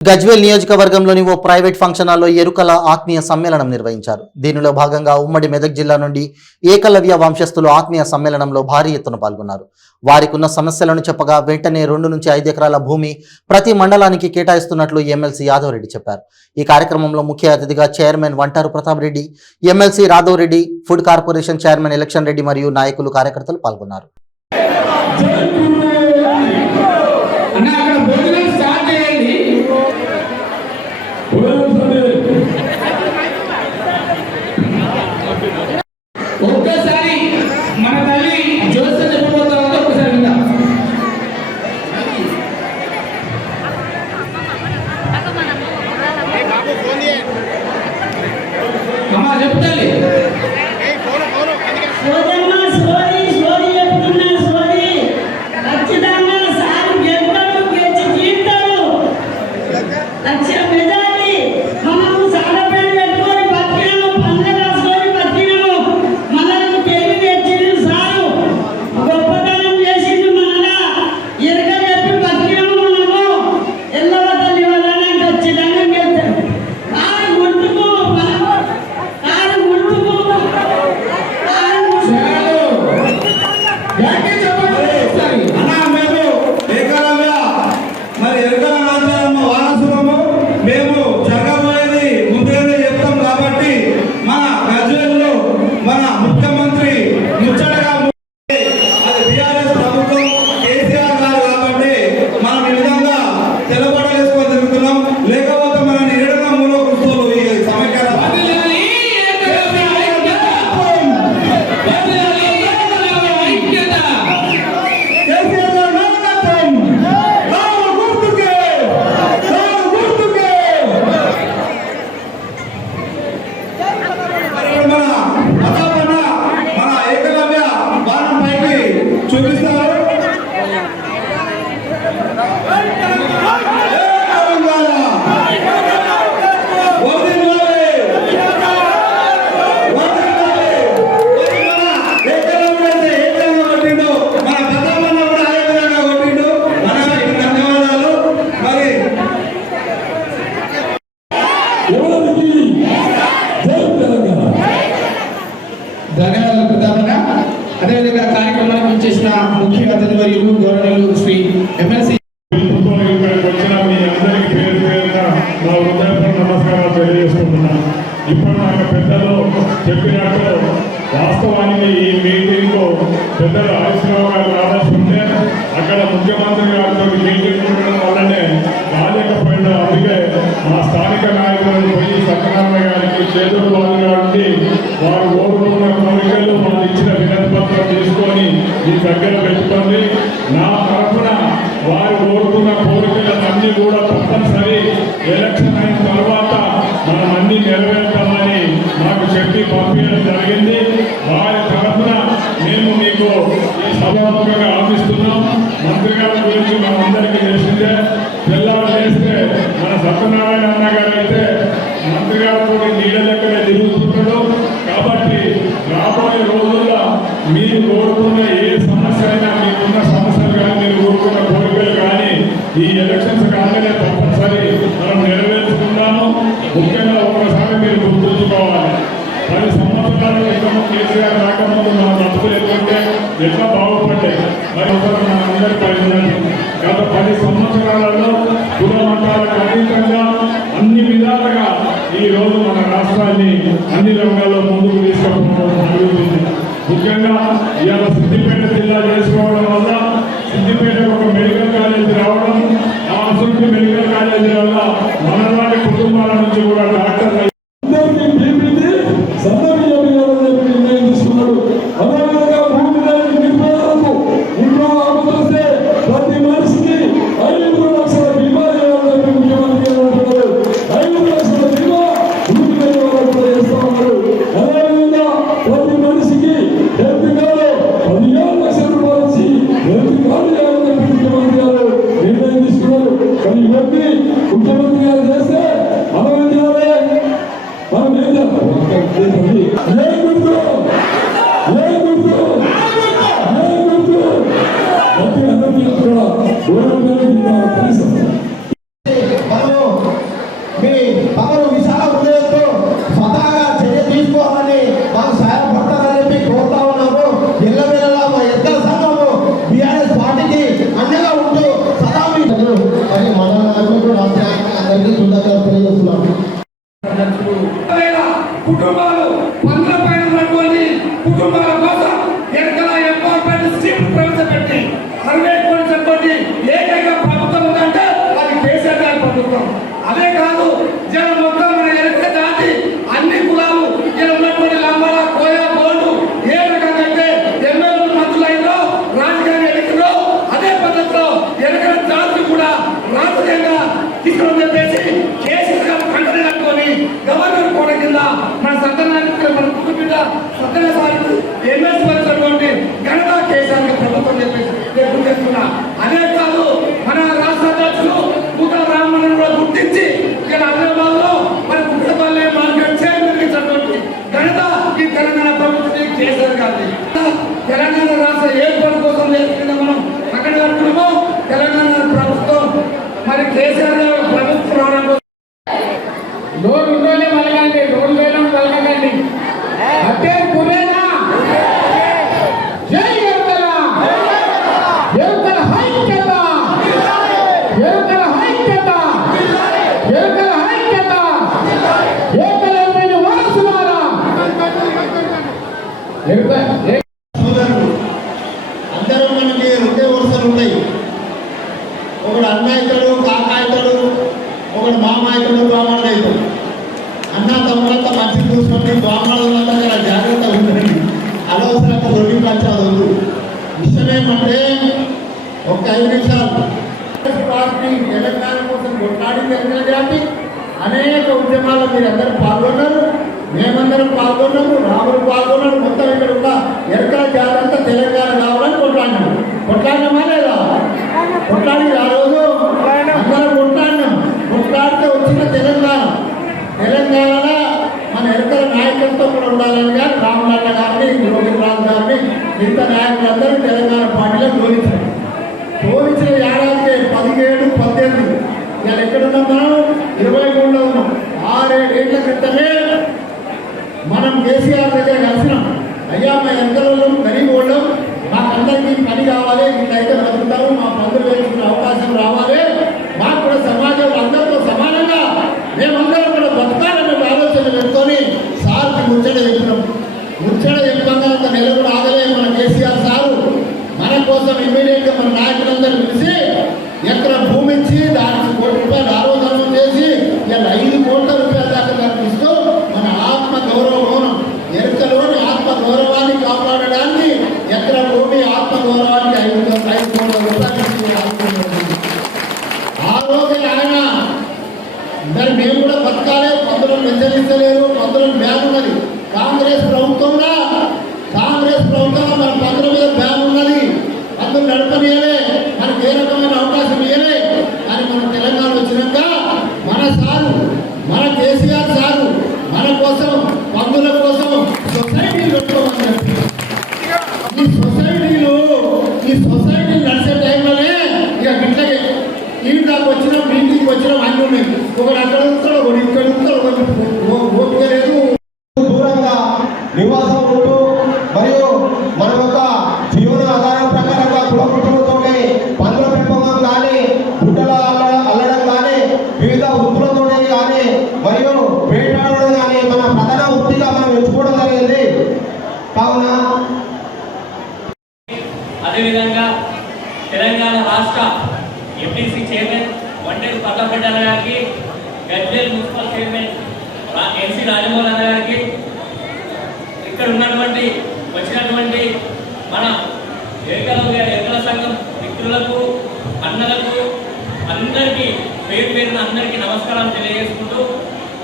గజ్వేల్ నియోజకవర్గంలోని ఓ private function హాల్లో ఎరుకల ఆత్మీయ సమ్మేళనం నిర్వహించారు. దీనిలో భాగంగా ఉమ్మడి మెదక్ జిల్లా నుండి ఏకలవ్య వంశస్థులు ఆత్మీయ సమ్మేళనంలో భారీ ఎత్తున పాల్గొన్నారు. వారికి ఉన్న సమస్యలను చెప్పగా వెంటనే 2 నుంచి 5 ఎకరాల భూమి ప్రతి మండలానికి కేటాయిస్తున్నట్లు ఎమ్మెల్సీ యాదవ్ రెడ్డి చెప్పారు. ఈ కార్యక్రమంలో ముఖ్య అతిథిగా చైర్మన్ వంటారు Pratap Reddy, MLC Raghav Reddy, food corporation chairman Election Reddy మరియు నాయకులు కార్యకర్తలు పాల్గొన్నారు. ఒక్కసారి మన తల్లి జోసెఫ్ చెప్పబోతారో ఒకసారి విందాం. అమ్మా చెప్తాలి ధన్యవాదాలు ప్రధానంగా. అదేవిధంగా కార్యక్రమానికి వచ్చేసిన ముఖ్య అతిథి వర్యులు గౌరవనీయులు శ్రీ ఎమ్మెల్సీ నమస్కారాలు తెలియజేసుకుంటున్నాను. ఇప్పుడు నాకు పెద్దలు చెప్పినట్టు వాస్తవానికి ఈ మీటింగ్ పెద్దలు హరీశ్రావు గారు రావాల్సి ఉంటే అక్కడ ముఖ్యమంత్రి గారితో మీటింగ్ ఉండడం వల్లనే రాలేకపోయినా. అందుకే మా స్థానిక నాయకులను పోయి సత్యనారాయణ గారికి చేతులు గారికి వారు కోరుకున్న కోరికలు వాళ్ళు ఇచ్చిన వినతి పత్రం తీసుకొని మీ దగ్గర పెట్టుకోండి. నా తరఫున వారు కోరుకున్న కోరికలన్నీ కూడా తప్పనిసరి ఎలక్షన్ అయిన తర్వాత మనం అన్ని నెరవేర్తామని నాకు చెప్పి పంపించడం జరిగింది. వారి తరఫున మేము మీకు ఈ సభాముఖంగా ఆశిస్తున్నాం. మంత్రి గారి గురించి మనం అందరికీ తెలిసిందే. పిల్లలు చేస్తే మన సత్యనారాయణ అన్న గారు అయితే మంత్రి గారితో నీళ్ళ దగ్గరే తిరుగుతుంటాడు. కాబట్టి రాబోయే రోజుల్లో మీరు కోరుకున్న ఏ సమస్య అయినా, మీకున్న సమస్యలు కానీ, మీరు కోరుకున్న కోరికలు కానీ ఈ ఎలక్షన్స్ కాగానే తప్పనిసరి మనం నెరవేర్చుకుందాము. ముఖ్యంగా ఒక్కసారి మీరు గుర్తుంచుకోవాలి, 10 సంవత్సరాల క్రితం కేసీఆర్ రాకముందు మన బతుకులు ఎట్లా బాగుపడ్డాయి. మరి మనందరి పరిణామం గత 10 సంవత్సరాలలో కులమతాలకు అతీతంగా అన్ని విధాలుగా ఈ రోజు మన రాష్ట్రాన్ని అన్ని రంగాల్లో ముందుకు తీసుకుపోవడం జరుగుతుంది. ముఖ్యంగా ఇవాళ సిద్దిపేట జిల్లా చేసుకోవడం వల్ల సిద్దిపేటకు ఒక మెడికల్ కాలేజీ రావడం, ఆ అసలు మెడికల్ కాలేజీ వల్ల మనలాంటి కుటుంబాల నుంచి కూడా డాక్టర్లు ముఖ్యమంత్రి గారు మీ తమరు విశాల హృదయంతో స్వతహాగా చర్య తీసుకోవాలని మాకు సహాయపడతారని చెప్పి కోరుతా ఉన్నాము. ఎల్లవేళలా మా ఎద్దల సంఘము బీఆర్ఎస్ పార్టీకి అండగా ఉంటూ సదా మీ మరి మండల నాయకులకు రాష్ట్ర అందరికీ కృతజ్ఞతలు తెలియజేస్తున్నాము. కుటుంబాలు పండ్ల పైన ఉన్నటువంటి కుటుంబాల కోసం ఎన్నికల ఎంపవర్మెంట్ స్కీమ్ ప్రవేశపెట్టి 60 కోట్లతోటి ఏకైక ప్రభుత్వం ఉందంటే అది కేసీఆర్ గారి ప్రభుత్వం. అదే కాదు జనం మొత్తం మన ఎన్నిక దాటి అన్ని కులాలు ఇక్కడ ఉన్నటువంటి లంబడ కోయ బోర్డు ఏ రకంగా అయితే ఎమ్మెల్యేలు మంత్రులైందో రాజకీయ ఎన్నికల్లో అదే పద్ధతిలో ఎన్నికల జాతి కూడా రాజకీయంగా తీసుకుని చెప్పేసి కేసీఆర్ గారు కంటనే కట్టుకొని గవర్నర్ కూడా కింద మన సత్యనారాయణ మన కుటుంబ సత్యనారాయణ ఎంఎస్ వచ్చినటువంటి ఘనత కేసీఆర్ ప్రభుత్వం చెప్పేసి నేను చేస్తున్నా. అదే కాదు మన రాష్ట్ర అధ్యక్షులు కూత రామమోహన్ కూడా గుర్తించి ఇక్కడ హైదరాబాద్ లో మన కుటుంబాలే మార్కెట్ చేయించినటువంటి ఘనత ఈ తెలంగాణ ప్రభుత్వం కేసీఆర్ గారి. తెలంగాణ రాష్ట్ర ఏర్పాటు కోసం చేసుకున్న మనం అక్కడ కట్టుకున్నామో తెలంగాణ ప్రభుత్వం మరి కేసీఆర్ గారు ప్రభుత్వం రావడం నోరు ఉండాలి మలగండి, నోరు వేయడం మలగండి. అదే కురేనా జై ఎరుకల ఎరుకల హైక్యత ఎరుకల హైక్యత ఎరుకల హైక్యత ఏకలమైన వారసులారా అందరూ మనకి రెండే వరుసలు ఉంటాయి. ఒకడు అన్న అవుతాడు, కాక అవుతాడు, ఒకడు మామ అవుతాడు, బామర్ది అవుతాడు. అన్న తమ్ముడంతా మంచి చూసుకొని బామర్దంతా జాగ్రత్తగా ఉంటుంది. అనవసరంగా రొట్టి పంచాదు. విషయం ఏమంటే ఒక 5 నిమిషాలు పార్టీ తెలంగాణ కోసం కొట్లాడి తెలియజేయాలి. అనేక ఉద్యమాల్లో మీరు అందరూ పాల్గొన్నారు, మేమందరం పాల్గొన్నాము, రాములు పాల్గొన్నాడు. మొత్తం ఇక్కడ ఉన్న ఎరకల జాతంతా తెలంగాణ కావాలని కొట్లాడినాము. కొట్లాడినామా లేదా? కొట్లాడి ఆ రోజు అందరం కొట్లాడినాం. కొట్లాడితే వచ్చిన తెలంగాణలో మన ఎరకల నాయకత్వం కూడా ఉండాలని కానీ రామలల్ల గారిని, యోగిరాజు గారిని, మిగతా నాయకులందరూ తెలంగాణ పార్టీలో జోడించారు. జోడించిన ఏడాదికి 17, 18 ఇవాళ ఎక్కడున్నాం మనం? 23లో ఉన్నాం. 6-7 ఏళ్ల క్రితమే మనం కేసీఆర్ దగ్గర కలిసినాం. అయ్యా మా ఎంతలో గరీబ్ వాళ్ళం, మాకందరికీ పని కావాలి, ఇట్లయితే బతుకుతాము, మా పనులు వేసుకునే అవకాశం రావాలి, మాకు కూడా సమాజంలో అందరితో సమానంగా మేమందరం కూడా బతకాలనే ఆలోచన పెట్టుకొని సార్కి ముచ్చట చెప్పినాం. ముచ్చట చెప్పాక అంత నెల కూడా ఆగలే మన కేసీఆర్ సారు మన కోసం ఇమీడియట్గా మన నాయకులందరూ పిలిచి ఎక్కడ భూమి ఇచ్చి దానికి ₹1 కోటి ఆరోధనం చేసి ఇలా 5 కోట్ల రూపాయల దాకా దానికి ఇస్తూ మన ఆత్మ గౌరవం ఎరుకలోని ఆత్మ గౌరవాన్ని కాపాడడానికి ఎక్కడ భూమి ఆత్మ గౌరవానికి 5 కోట్ల రూపాయలు ఆ రోజు ఆయన మరి మేము కూడా బతకాలి, పందులను వెచ్చరిస్తలేరు, పందులను బ్యాన్ ఉన్నది. కాంగ్రెస్ ప్రభుత్వంలో మన పందుల మీద బ్యాన్ ఉన్నది. పందులు నడపనియలే, మనకు ఏ రకమైన అవకాశం ఇవ్వలే. కానీ మన తెలంగాణ వచ్చినాక మన సారు, మన కేసీఆర్ సారు మన కోసం, పందుల కోసం సొసైటీలు పెట్టుకోమని చెప్పి ఈ సొసైటీ నడిచే టైంలోనే ఇక ఇట్లకే టీవీ దాకా వచ్చినాం, మీటింగ్కి వచ్చినాం, అన్నీ ఉన్నాయి. ఒకడు అక్కడ ఉంటాడు, ఒకడు ఇక్కడ ఉంటాడు, ఒకటి ఓపిక లేదు. దూరంగా నివాసం ఉంటూ మరియు మన యొక్క జీవన ఆధారం ప్రకారంగా కులకుటుంబంతో పందుల పెంపకం కానీ, గుట్టల అల్లడం కానీ, వివిధ వృత్తులతోనే కానీ మరియు వేటాడడం కానీ మన ప్రధాన వృత్తిగా మనం ఎంచుకోవడం జరిగింది. కావున అదేవిధంగా తెలంగాణ రాష్ట్ర ఎంటీసీ చైర్మన్ వంటేరు పట్టపడ్డ అన్న గారికి, Gajwel municipal chairman NC Rajamouli అన్న గారికి, ఇక్కడ ఉన్నటువంటి వచ్చినటువంటి మన ఎరుకల సంఘం మిత్రులకు, అన్నలకు అందరికీ పేరున అందరికీ నమస్కారాలు తెలియజేసుకుంటూ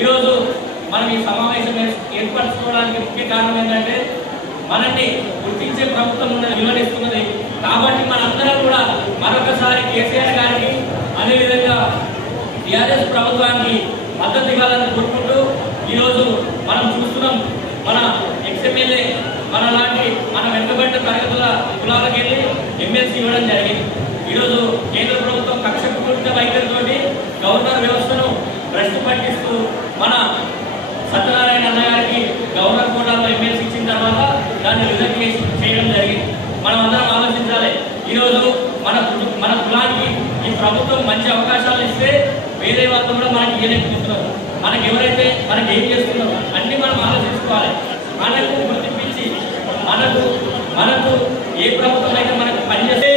ఈరోజు మనం ఈ సమావేశం ఏర్పరచుకోవడానికి ముఖ్య కారణం ఏంటంటే మనల్ని గుర్తించే ప్రభుత్వం నిలబడిస్తున్నది. కాబట్టి మనందరం కూడా మరొకసారి కేసీఆర్ గారికి, అదేవిధంగా టీఆర్ఎస్ ప్రభుత్వానికి మద్దతు ఇవ్వాలని కోరుకుంటూ ఈరోజు మనం చూస్తున్నాం మన ఎక్స్ఎమ్మెల్యే మన వెనుకబడిన తరగతుల కులాలకు వెళ్ళి ఎమ్మెల్సీ ఇవ్వడం జరిగింది. ఈరోజు కేంద్ర ప్రభుత్వం కక్షపూరిత వైఖరితోటి గవర్నర్ వ్యవస్థను భ్రష్టు పట్టిస్తూ మన సత్యనారాయణ అన్న గారికి గవర్నర్ కోటాలో ఎమ్మెల్సీ ఇచ్చిన తర్వాత దాన్ని రిజెక్ట్ చేయడం జరిగింది. మనం అందరం ఆలోచించాలి. ఈరోజు మన కులానికి ఈ ప్రభుత్వం మంచి అవకాశాలు ఇస్తే వేరే వాళ్ళు కూడా మనకి ఏదైపోతున్నారు, మనకి ఎవరైతే మనకి ఏం చేస్తున్నారో అన్నీ మనం ఆలోచించుకోవాలి. మనకు గుర్తింపించి మనకు ఏ ప్రభుత్వం అయితే మనకు పనిచేస్తే